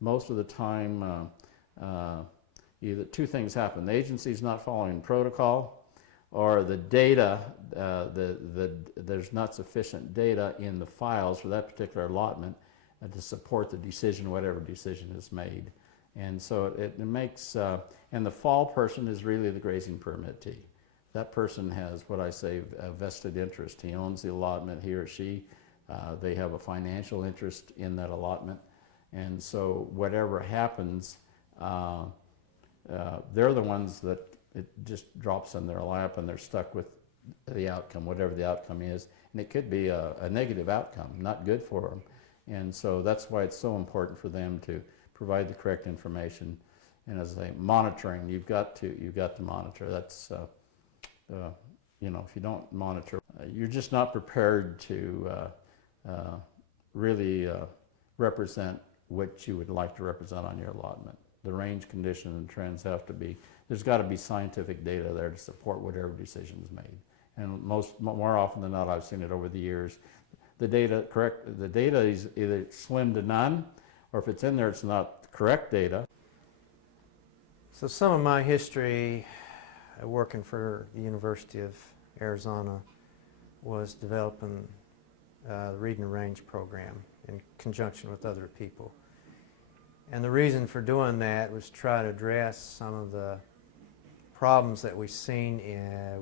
most of the time either two things happen. The agency's not following protocol, or the data, there's not sufficient data in the files for that particular allotment to support the decision, whatever decision is made. And so it makes, and the fall person is really the grazing permittee. That person has what I say a vested interest. He owns the allotment, he or she. They have a financial interest in that allotment. And so whatever happens, they're the ones that it just drops in their lap and they're stuck with the outcome, whatever the outcome is. And it could be a negative outcome, not good for them. And so that's why it's so important for them to provide the correct information. And as I say, monitoring, you've got to monitor. That's, you know, if you don't monitor, you're just not prepared to really represent what you would like to represent on your allotment. The range condition and trends have to be, there's got to be scientific data there to support whatever decision is made. And more often than not, I've seen it over the years. The data is either slim to none, or if it's in there, it's not correct data. So some of my history working for the University of Arizona was developing the Reading the Range program in conjunction with other people. And the reason for doing that was to try to address some of the problems that we've seen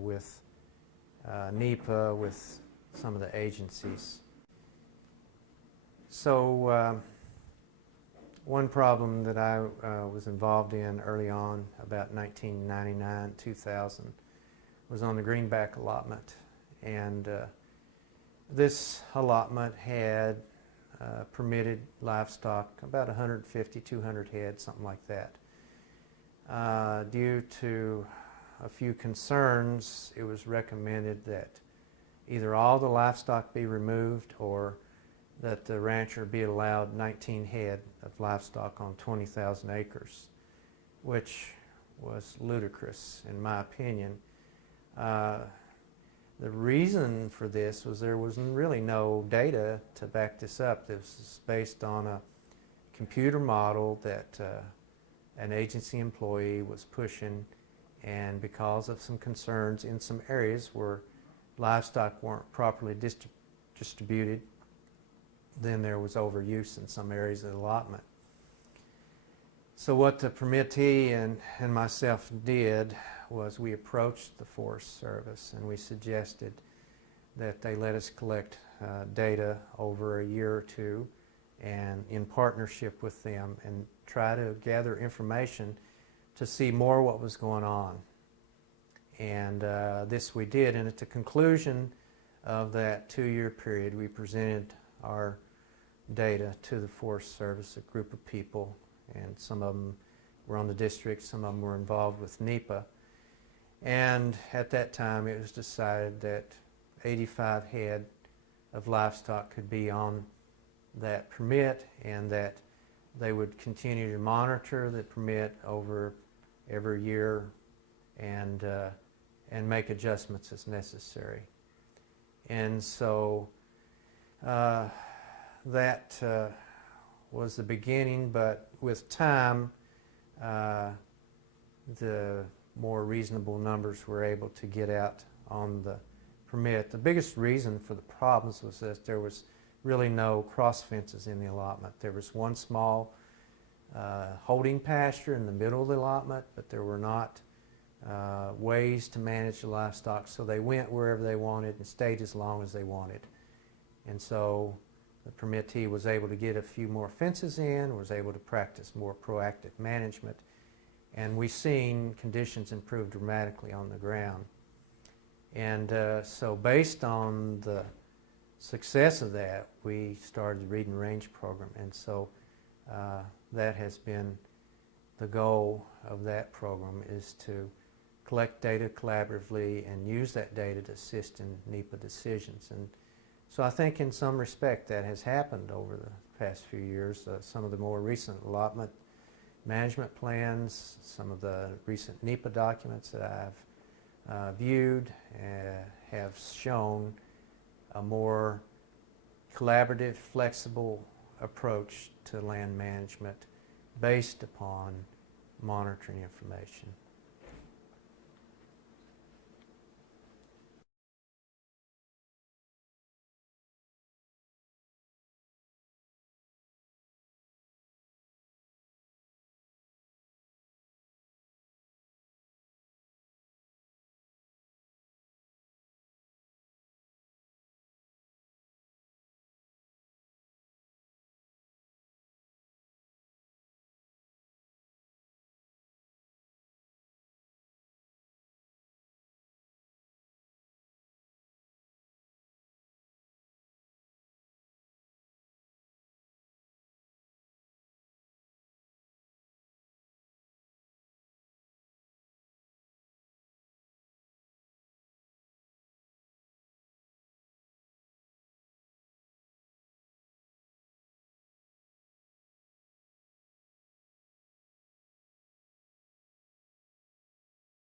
with NEPA, with some of the agencies. So one problem that I was involved in early on, about 1999, 2000, was on the greenback allotment. And this allotment had permitted livestock, about 150, 200 head, something like that. Due to a few concerns, it was recommended that either all the livestock be removed or that the rancher be allowed 19 head of livestock on 20,000 acres, which was ludicrous in my opinion. The reason for this was there was really no data to back this up. This was based on a computer model that an agency employee was pushing, and because of some concerns in some areas where livestock weren't properly distributed, then there was overuse in some areas of the allotment. So what the permittee and myself did was we approached the Forest Service and we suggested that they let us collect data over a year or two and in partnership with them and try to gather information to see more what was going on. And this we did, and at the conclusion of that 2-year period we presented our data to the Forest Service, a group of people, and some of them were on the district, some of them were involved with NEPA. And at that time it was decided that 85 head of livestock could be on that permit and that they would continue to monitor the permit over every year and make adjustments as necessary. And so that was the beginning, but with time the more reasonable numbers were able to get out on the permit. The biggest reason for the problems was that there was really no cross fences in the allotment. There was one small holding pasture in the middle of the allotment, but there were not ways to manage the livestock, so they went wherever they wanted and stayed as long as they wanted. And so the permittee was able to get a few more fences in, was able to practice more proactive management, and we've seen conditions improve dramatically on the ground. And so based on the success of that, we started the Reading Range program, and so that has been the goal of that program, is to collect data collaboratively and use that data to assist in NEPA decisions. And so I think in some respect that has happened over the past few years. Some of the more recent allotment management plans, some of the recent NEPA documents that I've viewed have shown a more collaborative, flexible approach to land management based upon monitoring information.